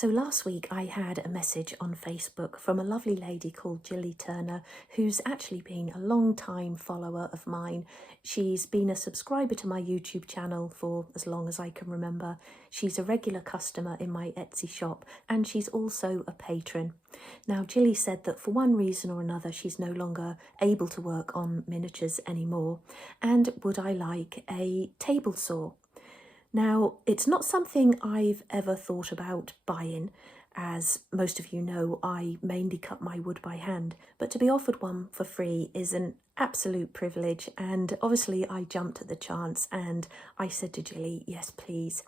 So last week I had a message on Facebook from a lovely lady called Gilly Turner, who's actually been a long time follower of mine. She's been a subscriber to my YouTube channel for as long as I can remember. She's a regular customer in my Etsy shop and she's also a patron. Now Gilly said that for one reason or another she's no longer able to work on miniatures anymore, and would I like a table saw? Now, it's not something I've ever thought about buying. As most of you know, I mainly cut my wood by hand, but to be offered one for free is an absolute privilege, and obviously I jumped at the chance and I said to Gilly, yes please.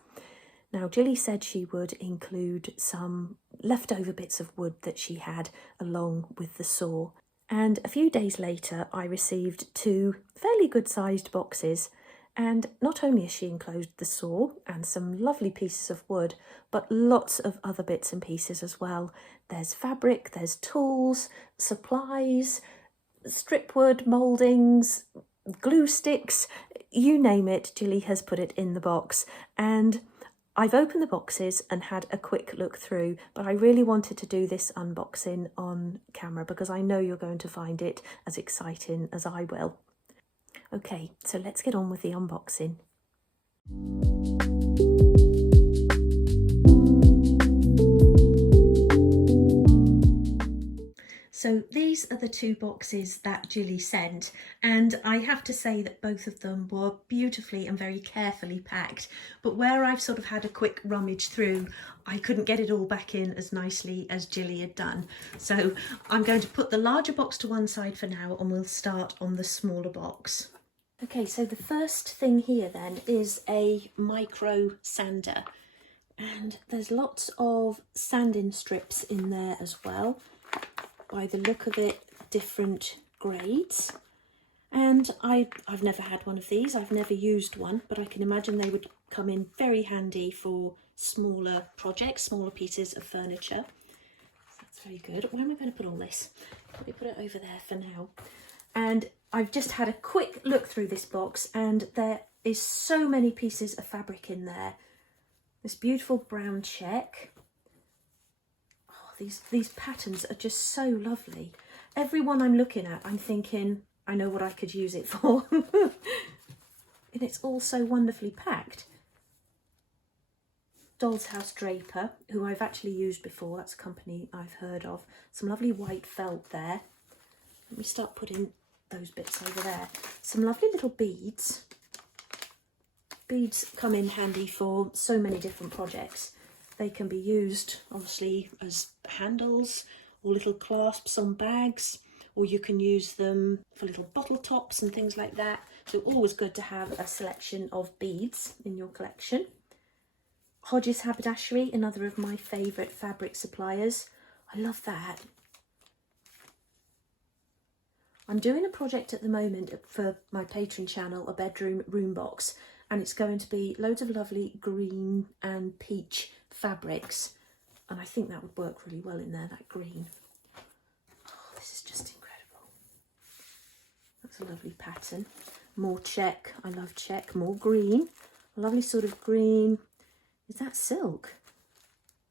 Now Gilly said she would include some leftover bits of wood that she had along with the saw, and a few days later I received two fairly good sized boxes. And not only has she enclosed the saw and some lovely pieces of wood, but lots of other bits and pieces as well. There's fabric, there's tools, supplies, strip wood, mouldings, glue sticks, you name it, Gilly has put it in the box. And I've opened the boxes and had a quick look through, but I really wanted to do this unboxing on camera because I know you're going to find it as exciting as I will. Okay, so let's get on with the unboxing. So these are the two boxes that Gilly sent, and I have to say that both of them were beautifully and very carefully packed, but where I've sort of had a quick rummage through, I couldn't get it all back in as nicely as Gilly had done. So I'm going to put the larger box to one side for now and we'll start on the smaller box. Okay, so the first thing here then is a micro sander, and there's lots of sanding strips in there as well. By the look of it, different grades. And I've never had one of these, I've never used one, but I can imagine they would come in very handy for smaller projects, smaller pieces of furniture. That's very good. Where am I going to put all this? Let me put it over there for now. And I've just had a quick look through this box and there is so many pieces of fabric in there. This beautiful brown check. Oh, these patterns are just so lovely. Every one I'm looking at, I'm thinking, I know what I could use it for. And it's all so wonderfully packed. Doll's House Draper, who I've actually used before, that's a company I've heard of. Some lovely white felt there. Let me start putting those bits over there. Some lovely little beads. Beads come in handy for so many different projects. They can be used obviously as handles or little clasps on bags, or you can use them for little bottle tops and things like that. So always good to have a selection of beads in your collection. Hodges Haberdashery, another of my favourite fabric suppliers. I love that. I'm doing a project at the moment for my Patreon channel, a bedroom room box, and it's going to be loads of lovely green and peach fabrics, and I think that would work really well in there, that green. Oh, this is just incredible. That's a lovely pattern. More check, I love check. More green, a lovely sort of green. Is that silk?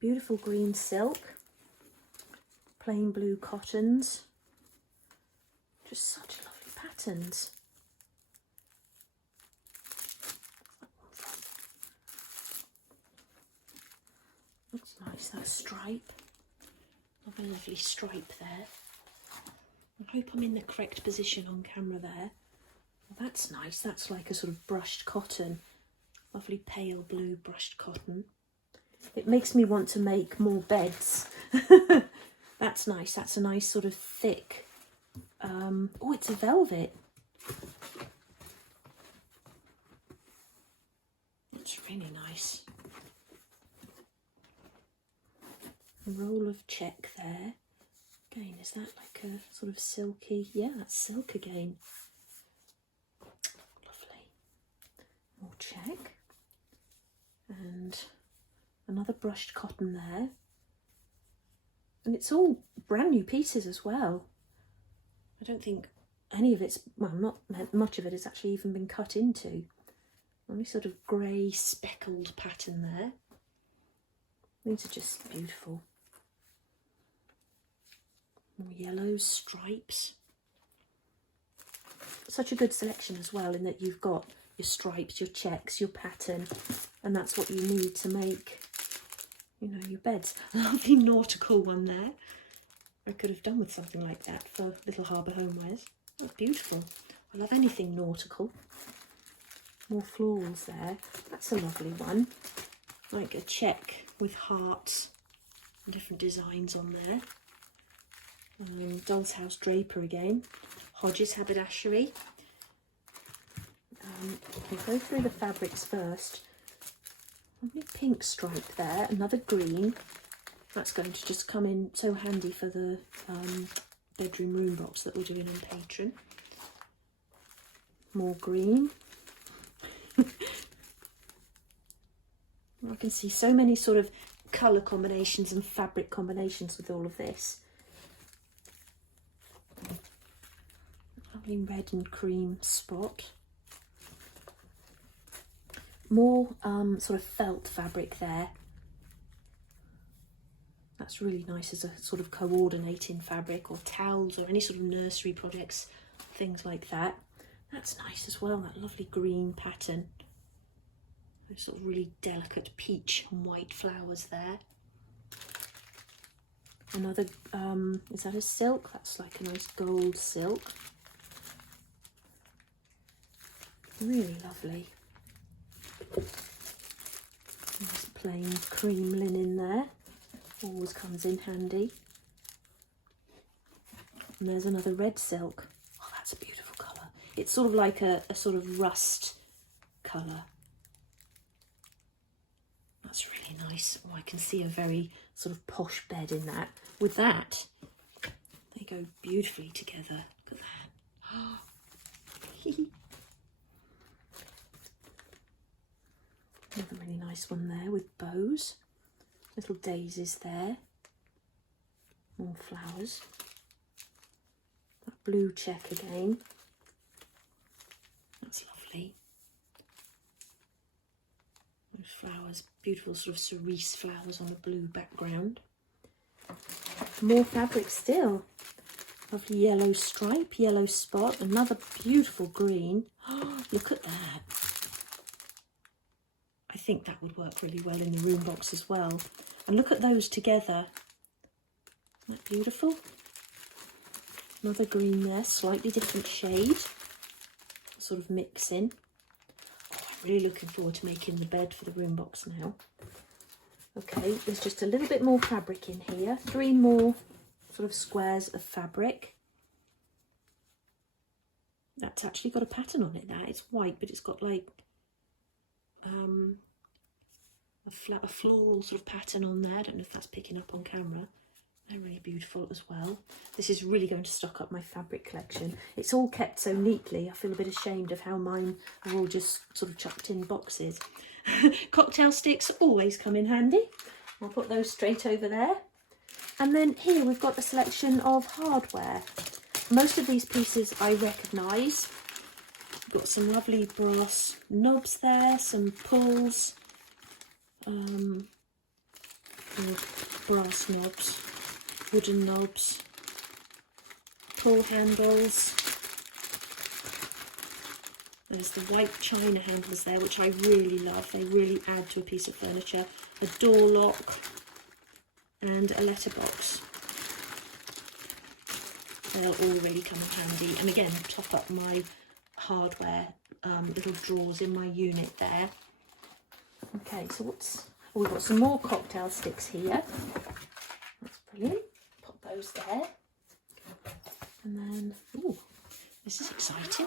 Beautiful green silk. Plain blue cottons. Just such lovely patterns. Looks nice, that stripe. Love a lovely stripe there. I hope I'm in the correct position on camera there. Well, that's nice, that's like a sort of brushed cotton. Lovely pale blue brushed cotton. It makes me want to make more beds. That's nice, that's a nice sort of thick. Oh, it's a velvet. It's really nice. A roll of check there. Again, is that like a sort of silky? Yeah, that's silk again. Lovely. More check. And another brushed cotton there. And it's all brand new pieces as well. I don't think any of it's, well, not much of it has actually even been cut into. Only sort of grey speckled pattern there. These are just beautiful. More yellows, stripes. Such a good selection as well, in that you've got your stripes, your checks, your pattern, and that's what you need to make, you know, your beds. Lovely nautical one there. I could have done with something like that for little harbour homewares. That's beautiful. I love anything nautical. More florals there. That's a lovely one. Like a check with hearts and different designs on there. Doll's House Draper again. Hodges Haberdashery. We'll go through the fabrics first. Lovely pink stripe there. Another green. That's going to just come in so handy for the bedroom room box that we're doing on Patreon. More green. I can see so many sort of colour combinations and fabric combinations with all of this. Lovely red and cream spot. More sort of felt fabric there. That's really nice as a sort of coordinating fabric, or towels, or any sort of nursery projects, things like that. That's nice as well, that lovely green pattern. Those sort of really delicate peach and white flowers there. Another, is that a silk? That's like a nice gold silk. Really lovely. Nice plain cream linen there. Always comes in handy. And there's another red silk. Oh, that's a beautiful colour. It's sort of like a sort of rust colour. That's really nice. Oh, I can see a very sort of posh bed in that. With that, they go beautifully together. Look at that. Another really nice one there with bows. Little daisies there. More flowers. That blue check again. That's lovely. Those flowers, beautiful sort of cerise flowers on a blue background. More fabric still. Lovely yellow stripe, yellow spot, another beautiful green. Oh, look at that. I think that would work really well in the room box as well. And look at those together. Isn't that beautiful? Another green there, slightly different shade. Sort of mixing. Oh, I'm really looking forward to making the bed for the room box now. Okay, there's just a little bit more fabric in here. 3 more sort of squares of fabric. That's actually got a pattern on it now. It's white, but it's got like a floral sort of pattern on there. I don't know if that's picking up on camera. They're really beautiful as well. This is really going to stock up my fabric collection. It's all kept so neatly. I feel a bit ashamed of how mine are all just sort of chucked in boxes. Cocktail sticks always come in handy. I'll put those straight over there. And then here we've got a selection of hardware. Most of these pieces I recognise. Got some lovely brass knobs there, some pulls, brass knobs, wooden knobs, pull handles. There's the white china handles there, which I really love. They really add to a piece of furniture. A door lock and a letterbox. They'll all really come in handy. And again, top up my hardware little drawers in my unit there. Okay, so we've got some more cocktail sticks here. That's brilliant. Pop those there. And then, ooh, this is exciting.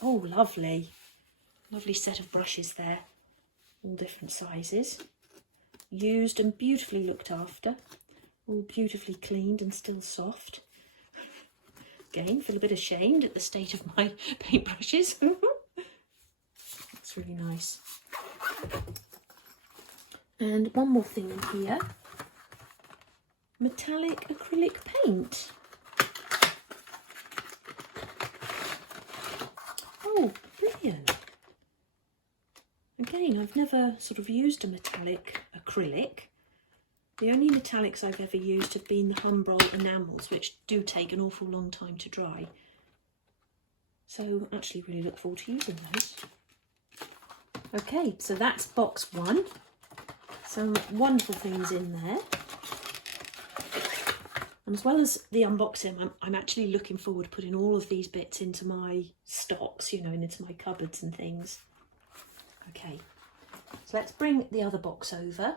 Oh, lovely. Lovely set of brushes there. All different sizes. Used and beautifully looked after. All beautifully cleaned and still soft. Again, feel a bit ashamed at the state of my paintbrushes. That's really nice. And one more thing in here. Metallic acrylic paint. Oh, brilliant. Again, I've never sort of used a metallic acrylic. The only metallics I've ever used have been the Humbrol enamels, which do take an awful long time to dry. So actually really look forward to using those. Okay, so that's box one. Some wonderful things in there. And as well as the unboxing, I'm actually looking forward to putting all of these bits into my stocks, you know, and into my cupboards and things. Okay, so let's bring the other box over.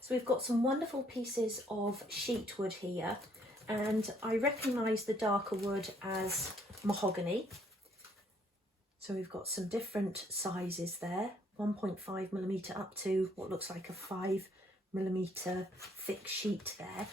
So we've got some wonderful pieces of sheet wood here, and I recognise the darker wood as mahogany. So we've got some different sizes there, 1.5mm up to what looks like a 5mm thick sheet there.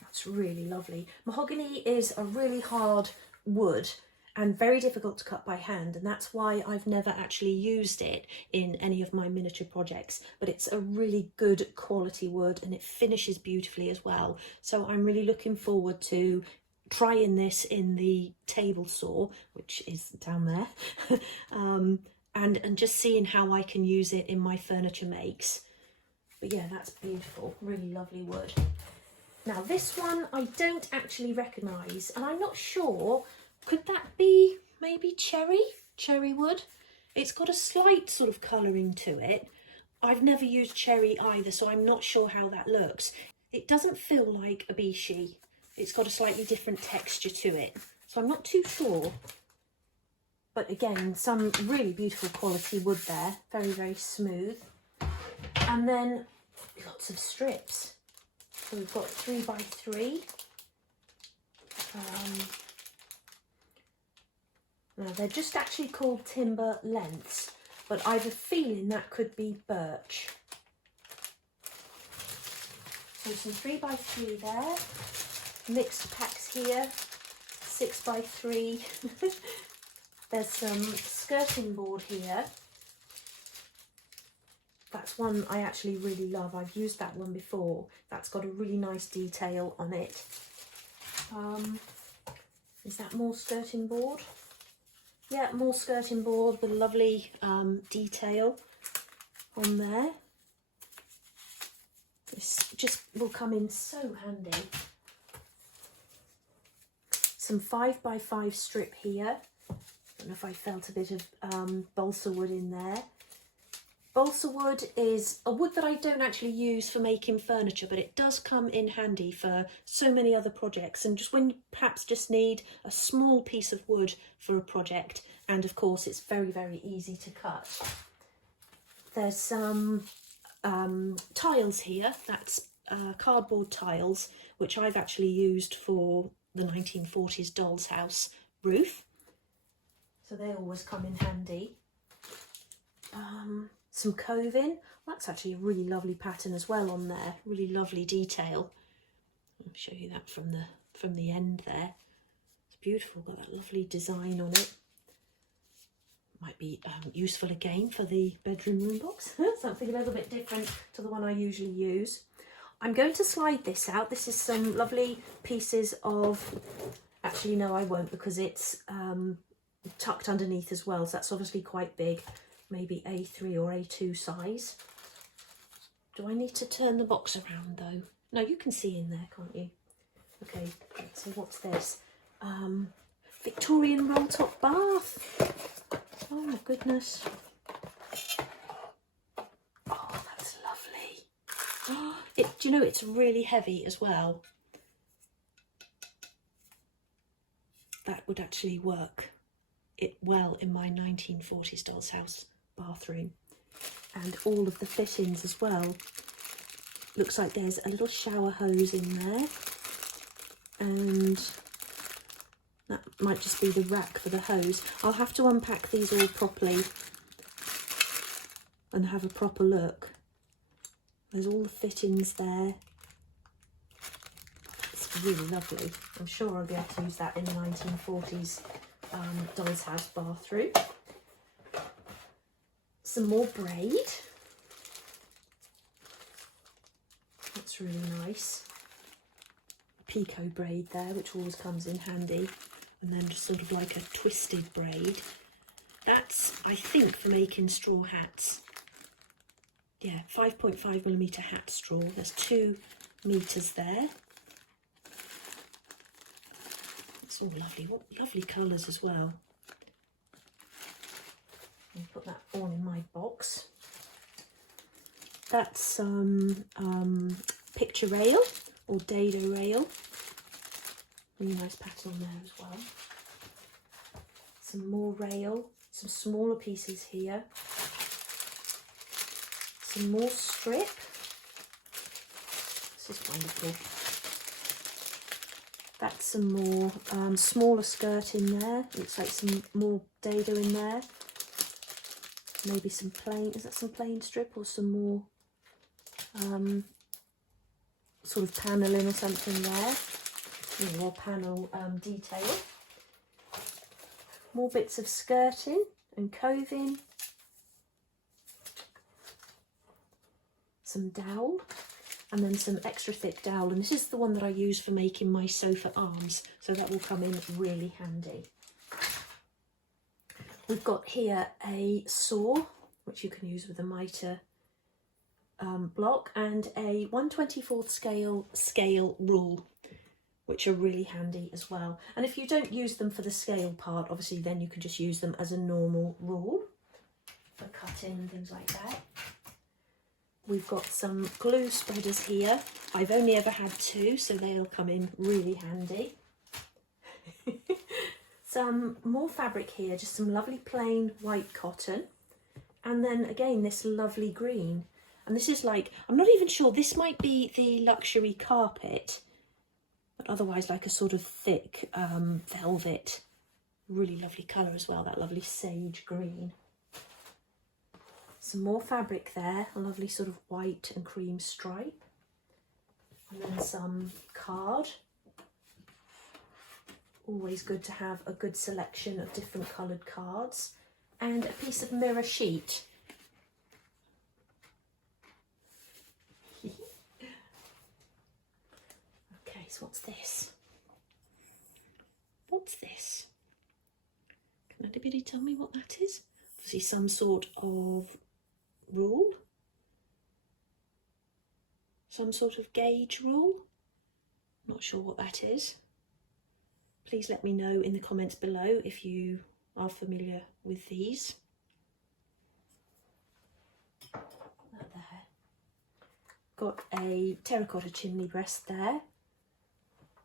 That's really lovely. Mahogany is a really hard wood and very difficult to cut by hand, and that's why I've never actually used it in any of my miniature projects, but it's a really good quality wood and it finishes beautifully as well. So I'm really looking forward to trying this in the table saw, which is down there, and just seeing how I can use it in my furniture makes. But yeah, that's beautiful, really lovely wood. Now this one I don't actually recognise, and I'm not sure, could that be maybe cherry wood? It's got a slight sort of colouring to it. I've never used cherry either, so I'm not sure how that looks. It doesn't feel like a bishi. It's got a slightly different texture to it, so I'm not too sure. But again, some really beautiful quality wood there, very, very smooth. And then lots of strips. So we've got 3x3. Now they're just actually called timber lengths, but I have a feeling that could be birch. So some 3x3 there, mixed packs here, 6x3. There's some skirting board here. That's one I actually really love. I've used that one before. That's got a really nice detail on it. Is that more skirting board? Yeah, more skirting board with lovely detail on there. This just will come in so handy. Some 5x5 strip here. Don't know if I felt a bit of balsa wood in there. Balsa wood is a wood that I don't actually use for making furniture, but it does come in handy for so many other projects, and just when you perhaps just need a small piece of wood for a project, and of course it's very, very easy to cut. There's some tiles here, that's cardboard tiles, which I've actually used for the 1940s doll's house roof, so they always come in handy. Some coving, that's actually a really lovely pattern as well on there, really lovely detail. I'll show you that from the end there. It's beautiful, got that lovely design on it. Might be useful again for the bedroom room box, something a little bit different to the one I usually use. I'm going to slide this out. This is some lovely pieces of, actually no I won't, because it's tucked underneath as well, so that's obviously quite big. Maybe A3 or A2 size. Do I need to turn the box around though? No, you can see in there, can't you? Okay, so what's this? Victorian roll top bath. Oh my goodness. Oh, that's lovely. Oh, do you know, it's really heavy as well. That would actually work well in my 1940s doll's house bathroom, and all of the fittings as well. Looks like there's a little shower hose in there, and that might just be the rack for the hose. I'll have to unpack these all properly and have a proper look. There's all the fittings there. It's really lovely. I'm sure I'll be able to use that in the 1940s doll's house bathroom. Some more braid. That's really nice. Picot braid there, which always comes in handy. And then just sort of like a twisted braid. That's, I think, for making straw hats. Yeah, 5.5mm hat straw. There's 2 meters there. It's all lovely. What lovely colours as well. I'll put that all in my box. That's some picture rail or dado rail. Really nice pattern on there as well. Some more rail, some smaller pieces here. Some more strip. This is wonderful. That's some more smaller skirt in there. Looks like some more dado in there. Maybe some plain, is that some plain strip or some more sort of paneling or something there? More panel detail. More bits of skirting and coving. Some dowel, and then some extra thick dowel, and this is the one that I use for making my sofa arms, so that will come in really handy. We've got here a saw, which you can use with a mitre block, and a 1/24 scale rule, which are really handy as well. And if you don't use them for the scale part, obviously then you can just use them as a normal rule for cutting and things like that. We've got some glue spreaders here. I've only ever had 2, so they'll come in really handy. Some more fabric here, just some lovely plain white cotton. And then again, this lovely green. And this is like, I'm not even sure, this might be the luxury carpet, but otherwise like a sort of thick velvet. Really lovely colour as well, that lovely sage green. Some more fabric there, a lovely sort of white and cream stripe. And then some card. Always good to have a good selection of different coloured cards. And a piece of mirror sheet. Okay, so what's this? What's this? Can anybody tell me what that is? Obviously some sort of rule, some sort of gauge rule. Not sure what that is. Please let me know in the comments below if you are familiar with these. That there. Got a terracotta chimney breast there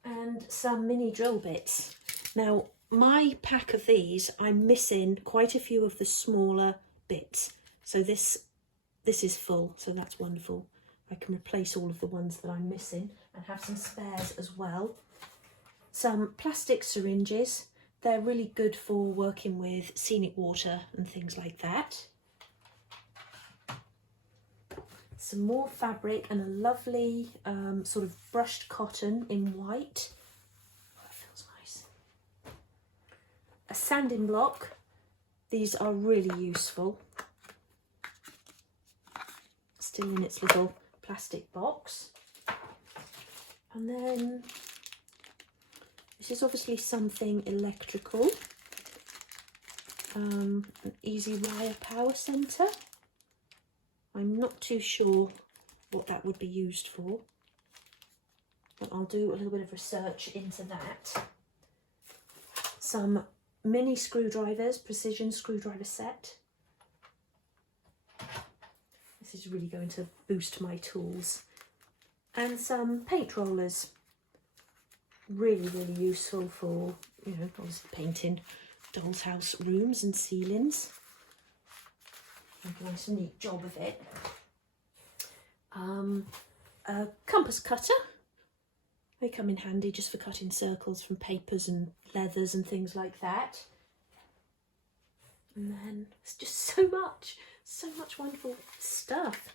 and some mini drill bits. Now my pack of these, I'm missing quite a few of the smaller bits, so this is full, so that's wonderful. I can replace all of the ones that I'm missing and have some spares as well. Some plastic syringes. They're really good for working with scenic water and things like that. Some more fabric and a lovely sort of brushed cotton in white. Oh, that feels nice. A sanding block. These are really useful. Still in its little plastic box. And then this is obviously something electrical. An easy wire power centre. I'm not too sure what that would be used for, but I'll do a little bit of research into that. Some mini screwdrivers, precision screwdriver set. This is really going to boost my tools. And some paint rollers. Really, really useful for, you know, obviously painting doll's house rooms and ceilings. Make a nice neat job of it. A compass cutter. They come in handy just for cutting circles from papers and leathers and things like that. And then it's just so much wonderful stuff.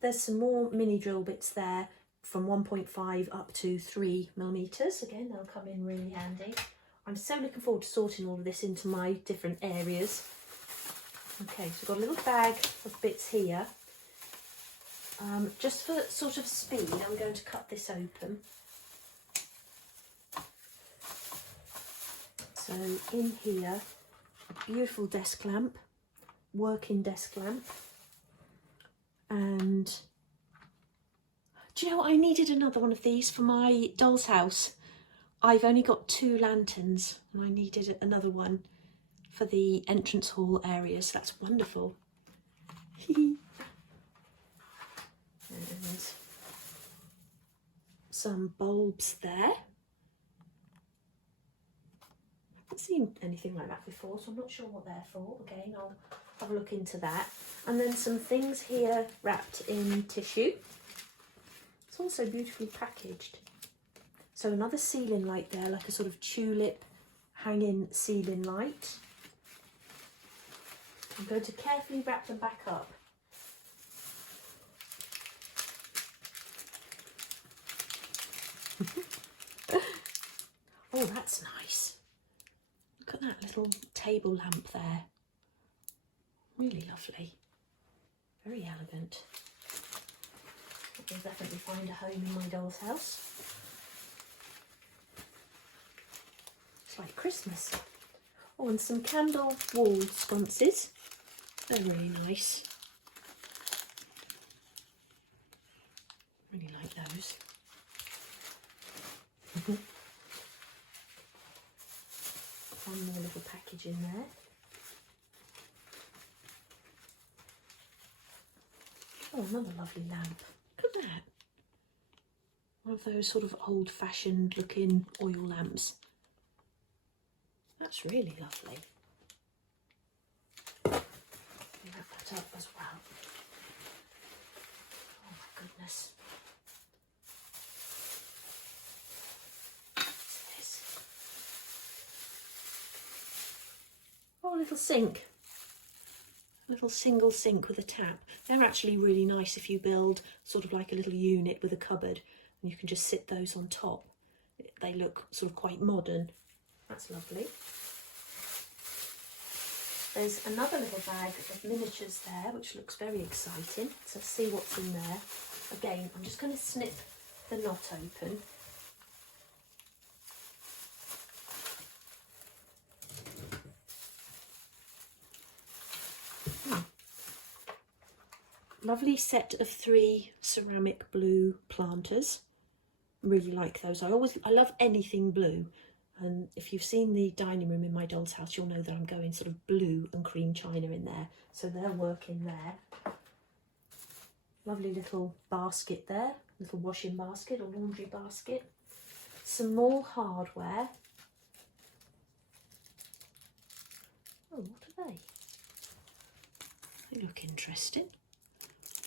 There's some more mini drill bits there. from 1.5 up to 3mm. Again, they'll come in really handy. I'm so looking forward to sorting all of this into my different areas. Okay, so we've got a little bag of bits here. Just for sort of speed, I'm going to cut this open. So in here, a beautiful desk lamp, working desk lamp. And do you know what? I needed another one of these for my doll's house. I've only got 2 lanterns and I needed another one for the entrance hall area, so that's wonderful. And some bulbs there. I haven't seen anything like that before, so I'm not sure what they're for. Again, I'll have a look into that. And then some things here wrapped in tissue. It's also beautifully packaged. So another ceiling light there, like a sort of tulip hanging ceiling light. I'm going to carefully wrap them back up. Oh, that's nice. Look at that little table lamp there. Really lovely. Very elegant. It will definitely find a home in my doll's house. It's like Christmas. Oh, and some candle wall sconces. They're really nice. Really like those. One more little package in there. Oh, another lovely lamp. Look at that. One of those sort of old-fashioned looking oil lamps. That's really lovely. Wrap that up as well. Oh my goodness. What's this? Oh, a little sink. A little single sink with a tap. They're actually really nice if you build sort of like a little unit with a cupboard and you can just sit those on top. They look sort of quite modern. That's lovely. There's another little bag of miniatures there, which looks very exciting. So let's see what's in there. Again, I'm just going to snip the knot open. Lovely set of 3 ceramic blue planters. Really like those. I love anything blue. And if you've seen the dining room in my doll's house, you'll know that I'm going sort of blue and cream china in there. So they're working there. Lovely little basket there, little washing basket or laundry basket. Some more hardware. Oh, what are they? They look interesting.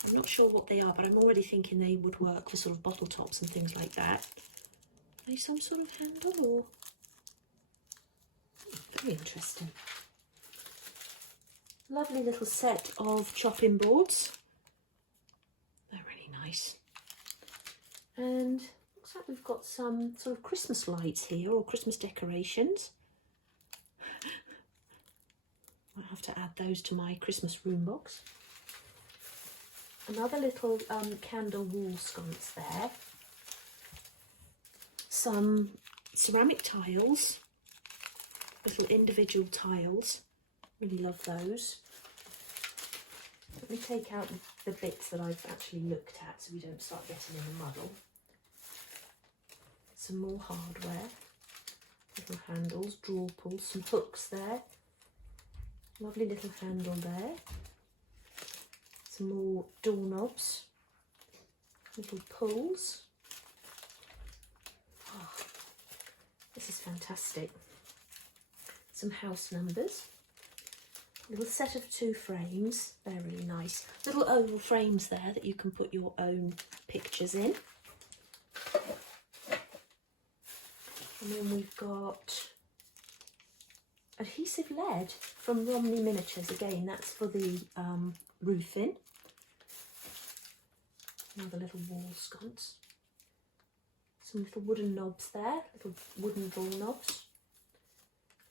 I'm not sure what they are, but I'm already thinking they would work for sort of bottle tops and things like that. Are they some sort of handle or? Very interesting. Lovely little set of chopping boards. They're really nice. And looks like we've got some sort of Christmas lights here or Christmas decorations. I'll have to add those to my Christmas room box. Another little candle wall sconce there. Some ceramic tiles, little individual tiles. Really love those. Let me take out the bits that I've actually looked at so we don't start getting in a muddle. Some more hardware. Little handles, drawer pulls, some hooks there. Lovely little handle there. Some more doorknobs, little pulls. Oh, this is fantastic. Some house numbers. Little set of 2 frames. They're really nice. Little oval frames there that you can put your own pictures in. And then we've got adhesive lead from Romney Miniatures. Again, that's for the roofing. Another little wall sconce. Some little wooden knobs there, little wooden ball knobs.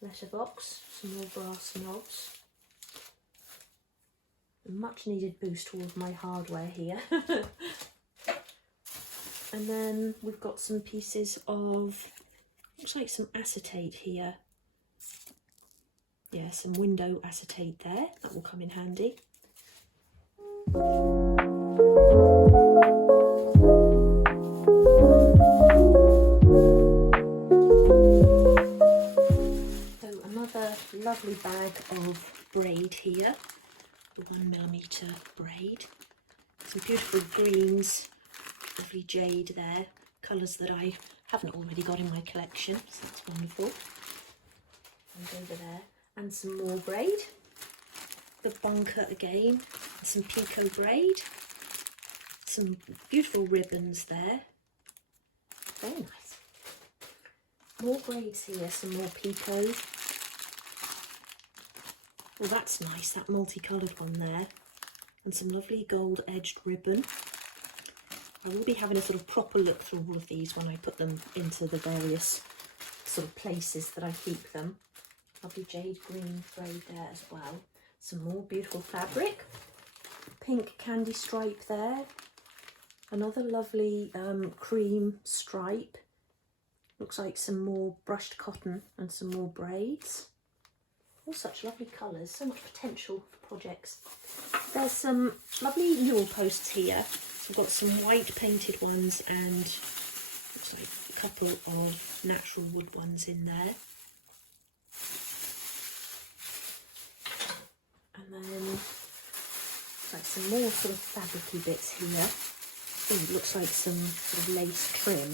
Letterbox, some more brass knobs. A much needed boost to all of my hardware here. And then we've got some pieces of, looks like some acetate here. Yeah, some window acetate there, that will come in handy. So another lovely bag of braid here, the 1mm braid. Some beautiful greens, lovely jade there, colours that I haven't already got in my collection, so that's wonderful. And over there, and some more braid, the bunker again, and some picot braid, some beautiful ribbons there, very nice. More braids here, some more picot. Well, that's nice, that multicoloured one there, and some lovely gold edged ribbon. I will be having a sort of proper look through all of these when I put them into the various sort of places that I keep them. Lovely jade green braid there as well. Some more beautiful fabric. Pink candy stripe there. Another lovely cream stripe. Looks like some more brushed cotton and some more braids. All such lovely colours, so much potential for projects. There's some lovely newel posts here. So we've got some white painted ones and looks like a couple of natural wood ones in there. And then like some more sort of fabricy bits here. Oh, it looks like some sort of lace trim.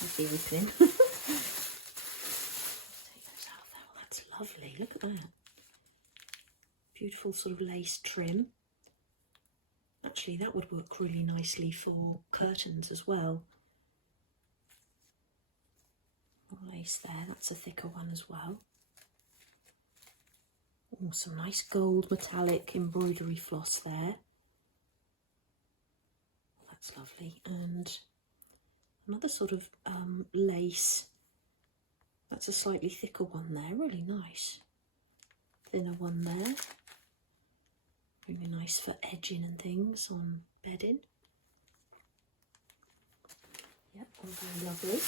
That's the opening. Take those out there. Oh, that's lovely. Look at that. Beautiful sort of lace trim. Actually, that would work really nicely for curtains as well. More lace there. That's a thicker one as well. Oh, some nice gold metallic embroidery floss there. That's lovely. And another sort of lace. That's a slightly thicker one there. Really nice. Thinner one there. Really nice for edging and things on bedding. Yep, all very lovely.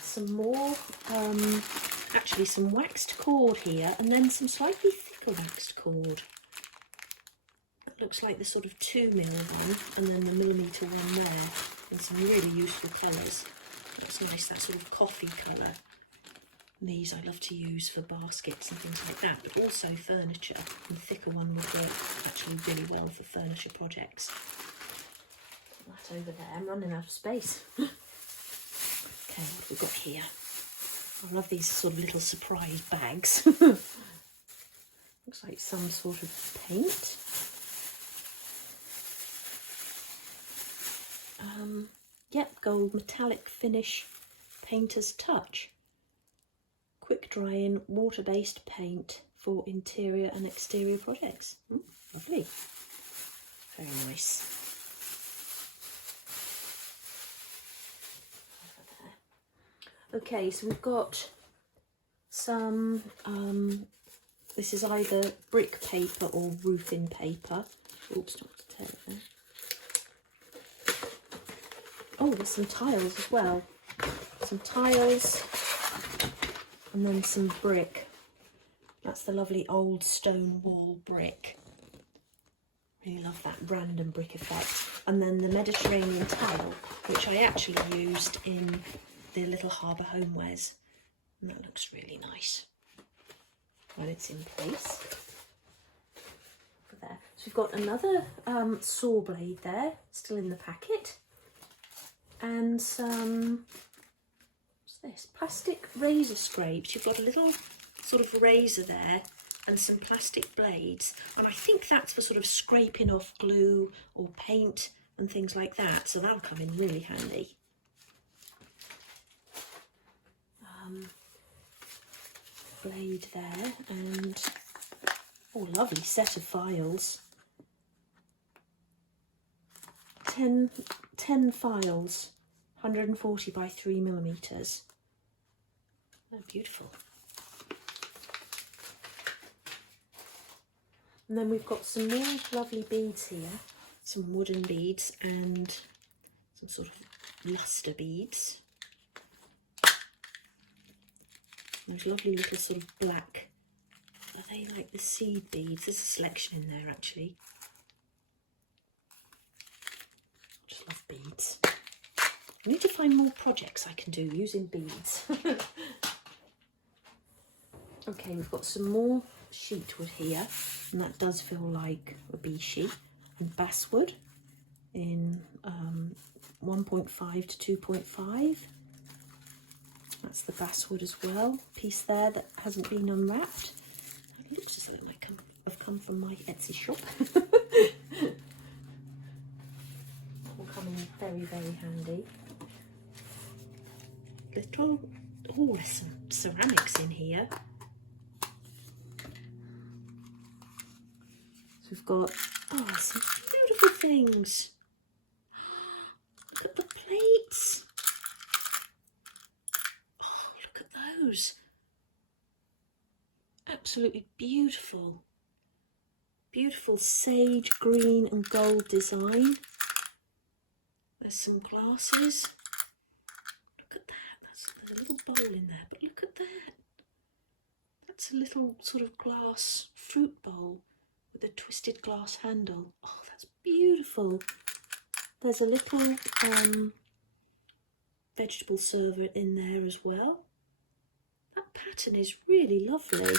Some more, actually some waxed cord here, and then some slightly thicker waxed cord. That looks like the sort of 2mm one, and then the millimetre one there, and some really useful colours. That's nice, that sort of coffee colour. And these I love to use for baskets and things like that, but also furniture. And the thicker one would work actually really well for furniture projects. Put that over there, I'm running out of space. Okay, what have we got here? I love these sort of little surprise bags. Looks like some sort of paint. Yep, gold metallic finish painter's touch. Quick drying water-based paint for interior and exterior projects. Lovely. Very nice. Okay, so we've got some, this is either brick paper or roofing paper. Oops, not to tear it there. Oh, there's some tiles as well. Some tiles and then some brick. That's the lovely old stone wall brick. Really love that random brick effect. And then the Mediterranean tile, which I actually used in the little harbour homewares, and that looks really nice when it's in place. Look at there. So we've got another saw blade there, still in the packet, and some, what's this? Plastic razor scrapes. You've got a little sort of razor there and some plastic blades, and I think that's for sort of scraping off glue or paint and things like that, so that'll come in really handy. Blade there, and oh, lovely set of files. 10 files, 140 by 3mm. Oh, beautiful. And then we've got some more lovely beads here, some wooden beads and some sort of luster beads. Those lovely little sort of black, are they like the seed beads? There's a selection in there actually. I just love beads. I need to find more projects I can do using beads. Okay, we've got some more sheet wood here, and that does feel like a bee sheet, and basswood in 1.5 to 2.5. That's the basswood as well. Piece there that hasn't been unwrapped. It looks as though it might have come from my Etsy shop. That will come in very, very handy. Little, oh, there's some ceramics in here. So we've got, oh, some beautiful things. Look at the plates. Oh, look at those. Absolutely beautiful. Beautiful sage green and gold design. There's some glasses. Look at that. There's a little bowl in there, but look at that. That's a little sort of glass fruit bowl with a twisted glass handle. Oh, that's beautiful. There's a little vegetable server in there as well. That pattern is really lovely.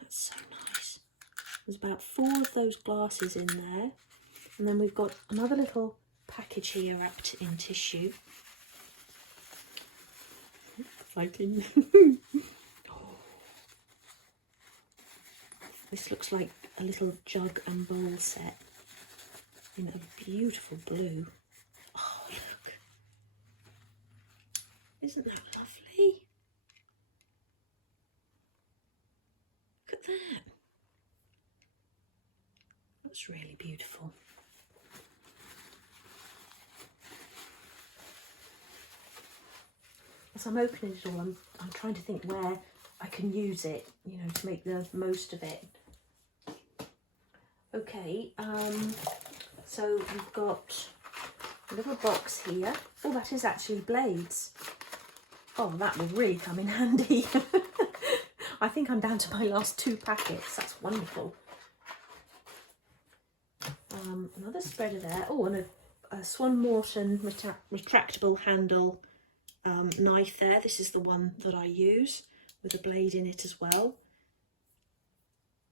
That's so nice. There's about 4 of those glasses in there. And then we've got another little package here wrapped in tissue. Exciting. This looks like a little jug and bowl set in a beautiful blue. Oh, look. Isn't that lovely? Look at that. That's really beautiful. As I'm opening it all, I'm trying to think where I can use it, you know, to make the most of it. Okay, so we've got a little box here. Oh, that is actually blades. Oh, that will really come in handy. I think I'm down to my last 2 packets. That's wonderful. Another spreader there. Oh, and a Swan Morton retractable handle knife there. This is the one that I use with a blade in it as well.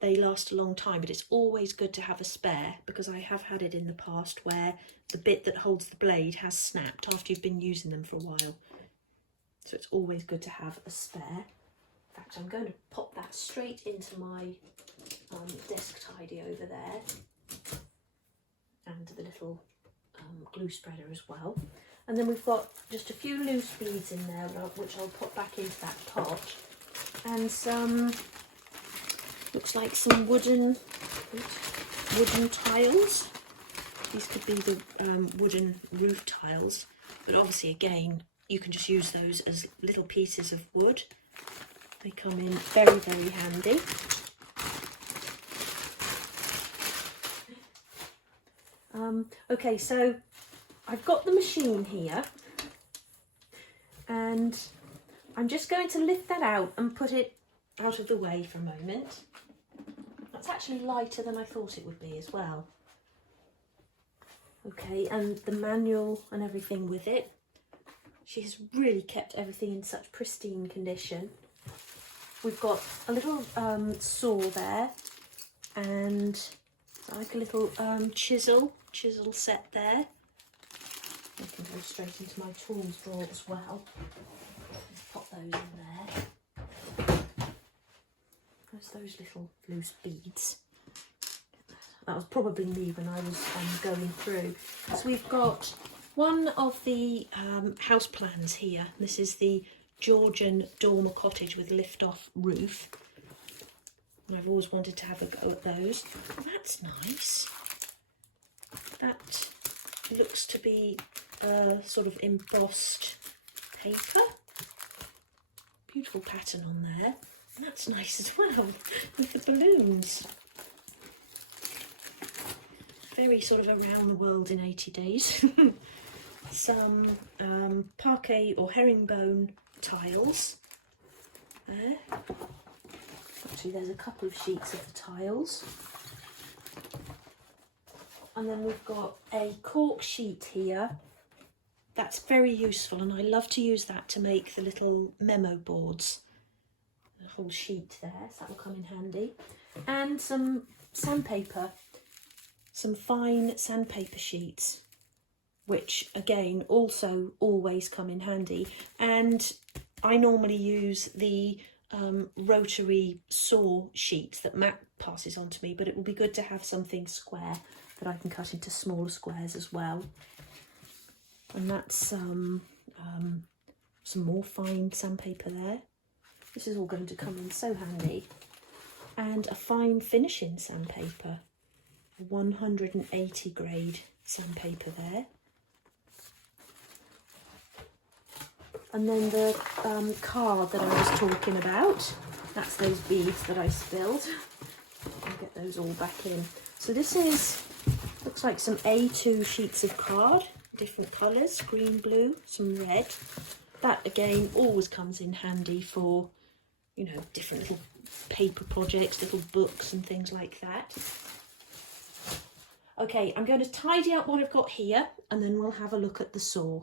They last a long time, but it's always good to have a spare, because I have had it in the past where the bit that holds the blade has snapped after you've been using them for a while. So it's always good to have a spare. In fact, I'm going to pop that straight into my desk tidy over there, and the little glue spreader as well. And then we've got just a few loose beads in there, which I'll put back into that pot, and some, looks like some wooden tiles. These could be the wooden roof tiles, but obviously again you can just use those as little pieces of wood. They come in very, very handy. Okay, so I've got the machine here, and I'm just going to lift that out and put it out of the way for a moment. That's actually lighter than I thought it would be as well. Okay, and the manual and everything with it. She has really kept everything in such pristine condition. We've got a little saw there, and like a little chisel set there. I can go straight into my tools drawer as well. Let's pop those in there. There's those little loose beads. That was probably me when I was going through. So we've got one of the house plans here. This is the Georgian dormer cottage with lift-off roof. and I've always wanted to have a go at those. That's nice. That looks to be a sort of embossed paper. Beautiful pattern on there. That's nice as well, with the balloons. Very sort of around the world in 80 days. Some parquet or herringbone tiles there. Actually, there's a couple of sheets of the tiles. And then we've got a cork sheet here. That's very useful, and I love to use that to make the little memo boards. A whole sheet there, so that will come in handy. And some sandpaper, some fine sandpaper sheets, which again also always come in handy. And I normally use the rotary saw sheets that Matt passes on to me, but it will be good to have something square that I can cut into smaller squares as well. And that's some more fine sandpaper there. This is all going to come in so handy. And a fine finishing sandpaper, 180 grade sandpaper there. And then the card that I was talking about, that's those beads that I spilled. I'll get those all back in. So this looks like some A2 sheets of card, different colours, green, blue, some red. That again always comes in handy for, you know, different little paper projects, little books and things like that. Okay, I'm going to tidy up what I've got here and then we'll have a look at the saw.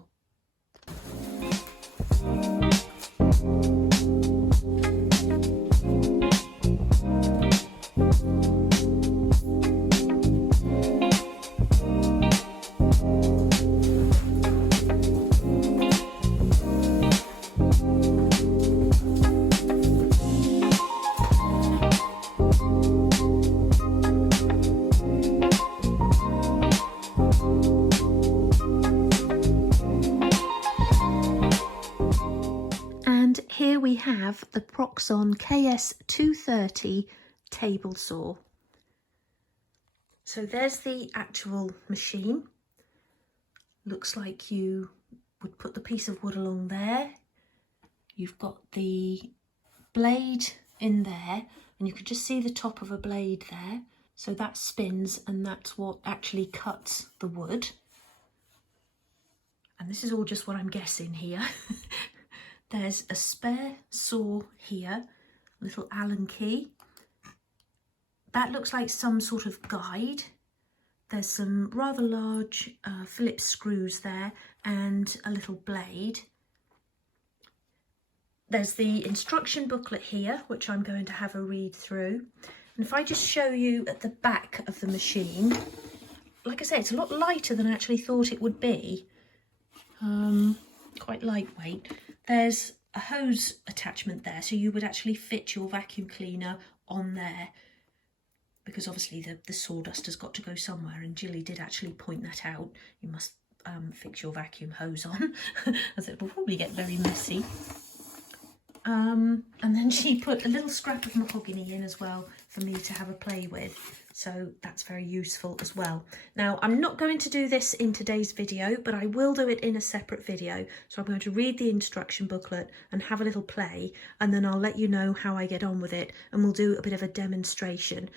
Here we have the Proxxon KS230 table saw. So there's the actual machine. Looks like you would put the piece of wood along there. You've got the blade in there and you can just see the top of a blade there. So that spins and that's what actually cuts the wood. And this is all just what I'm guessing here. There's a spare saw here, a little Allen key. That looks like some sort of guide. There's some rather large Phillips screws there and a little blade. There's the instruction booklet here, which I'm going to have a read through. And if I just show you at the back of the machine, like I say, it's a lot lighter than I actually thought it would be. Quite lightweight. There's a hose attachment there, so you would actually fit your vacuum cleaner on there, because obviously the sawdust has got to go somewhere, and Gilly did actually point that out. You must fix your vacuum hose on, as it will probably get very messy. And then she put a little scrap of mahogany in as well for me to have a play with. So that's very useful as well. Now, I'm not going to do this in today's video, but I will do it in a separate video. So I'm going to read the instruction booklet and have a little play, and then I'll let you know how I get on with it, and we'll do a bit of a demonstration.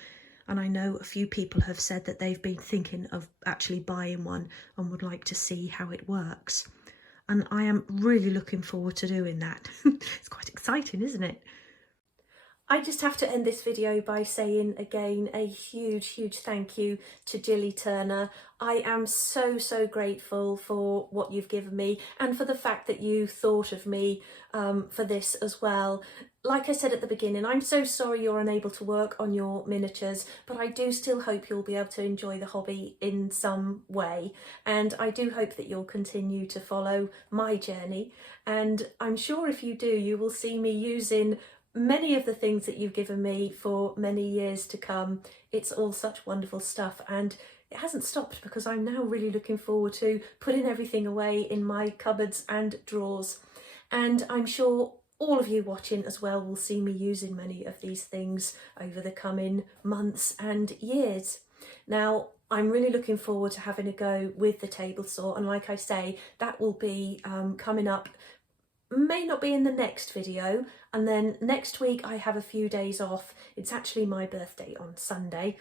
And I know a few people have said that they've been thinking of actually buying one and would like to see how it works. And I am really looking forward to doing that. It's quite exciting, isn't it? I just have to end this video by saying again a huge thank you to Gilly Turner. I am so grateful for what you've given me and for the fact that you thought of me for this as well. Like I said at the beginning, I'm so sorry you're unable to work on your miniatures, but I do still hope you'll be able to enjoy the hobby in some way. And I do hope that you'll continue to follow my journey. And I'm sure if you do, you will see me using many of the things that you've given me for many years to come. It's all such wonderful stuff, and it hasn't stopped because I'm now really looking forward to putting everything away in my cupboards and drawers. And I'm sure all of you watching as well will see me using many of these things over the coming months and years. Now, I'm really looking forward to having a go with the table saw, and like I say, that will be coming up, may not be in the next video, and then next week I have a few days off. It's actually my birthday on Sunday.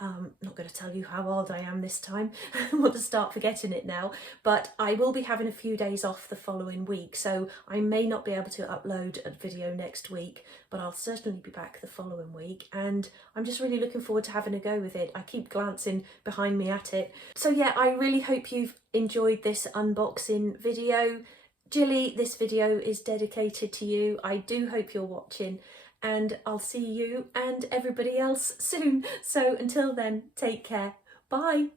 Not going to tell you how old I am this time. I want to start forgetting it now, but I will be having a few days off the following week, so I may not be able to upload a video next week, but I'll certainly be back the following week, and I'm just really looking forward to having a go with it. I keep glancing behind me at it. So yeah, I really hope you've enjoyed this unboxing video. Gilly, this video is dedicated to you. I do hope you're watching, and I'll see you and everybody else soon. So until then, take care. Bye.